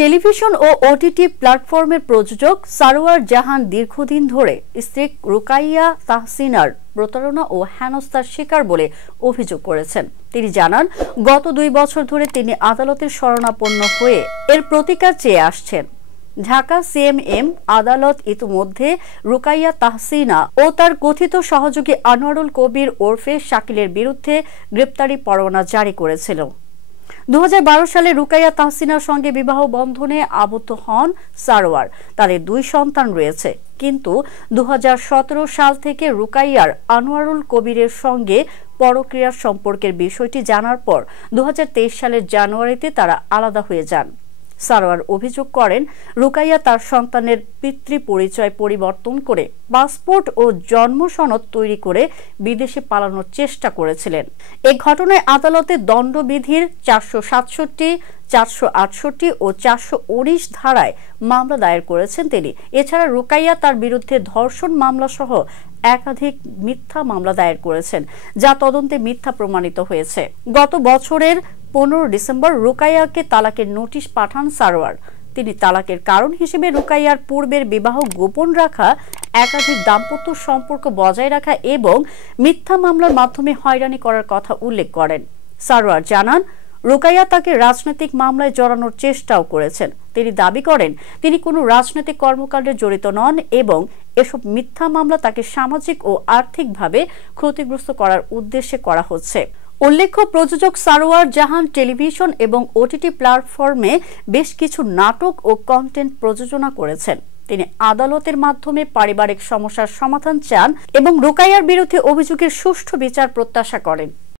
Television ও OTT প্ল্যাটফর্মের প্রযোজক সারোয়ার জাহান দীর্ঘদিন ধরে স্ত্রী রুকাইয়া তাহসিনার প্রতারণা ও হেনস্থার শিকার বলে অভিযোগ করেছেন। তিনি জানান, গত 2 বছর ধরে তিনি আদালতের শরণাপন্ন হয়ে এর প্রতিকার চেয়ে আসছেন। ঢাকা সিএমএম আদালত ইতিমধ্যে রুকাইয়া তাহসিনা ও তার কথিত সহযোগী আনোয়ারুল কবির ওরফে শাকিলের বিরুদ্ধে গ্রেপ্তারি পরোয়ানা জারি করেছিল। 2012 সালে রুকাইয়া তাহসিনার সঙ্গে বিবাহ বন্ধনে আবদ্ধ হন সারোয়ার। তাদের 2 সন্তান রয়েছে, কিন্তু 2017 সাল থেকে রুকাইয়ার আনোয়ারুল কবিরের সঙ্গে পরক্রিয়ার সম্পর্কের বিষয়টি জানার পর 2023 সালের জানুয়ারিতে তারা আলাদা হয়ে যান। সারোয়ার অভিযোগ করেন, রুকাইয়া তার সন্তানের পিতৃ পরিচয় পরিবর্তন করে পাসপোর্ট ও জন্ম সনদ তৈরি করে বিদেশে পালানোর চেষ্টা করেছিলেন। এই ঘটনায় আদালতে দণ্ডবিধির 467, 468 ও 419 ধারায় মামলা দায়ের করেছেন তিনি। এছাড়া রুকাইয়া তার বিরুদ্ধে ধর্ষণ মামলা সহ একাধিক মিথ্যা মামলা দায়ের করেছেন, যা তদন্তে মিথ্যা প্রমাণিত হয়েছে। গত বছরের 15 ডিসেম্বর রুকাইয়াকে তালাকের নোটিশ পাঠান সারোয়ার। তিনি তালাকের কারণ হিসেবে রুকাইয়ার পূর্বের বিবাহ গোপন রাখা, একাধিক দাম্পত্য সম্পর্ক বজায় রাখা এবং মিথ্যা মামলার মাধ্যমে হয়রানি করার কথা উল্লেখ করেন। সারোয়ার জানান, রুকাইয়া তাকে রাজনৈতিক মামলায় জড়ানোর চেষ্টাও করেছেন। তিনি দাবি করেন, তিনি কোনো রাজনৈতিক কর্মকাণ্ডে জড়িত নন এবং এসব মিথ্যা মামলা তাকে সামাজিক ও আর্থিকভাবে ক্ষতিগ্রস্ত করার উদ্দেশ্যে করা হচ্ছে। উল্লেখ্য, প্রযোজক সারোয়ার জাহান টেলিভিশন এবং ওটিটি প্ল্যাটফর্মে বেশ কিছু নাটক ও কন্টেন্ট প্রযোজনা করেছেন। তিনি আদালতের মাধ্যমে পারিবারিক সমস্যার সমাধান চান এবং রুকাইয়ার বিরুদ্ধে অভিযোগের সুষ্ঠু বিচার প্রত্যাশা করেন।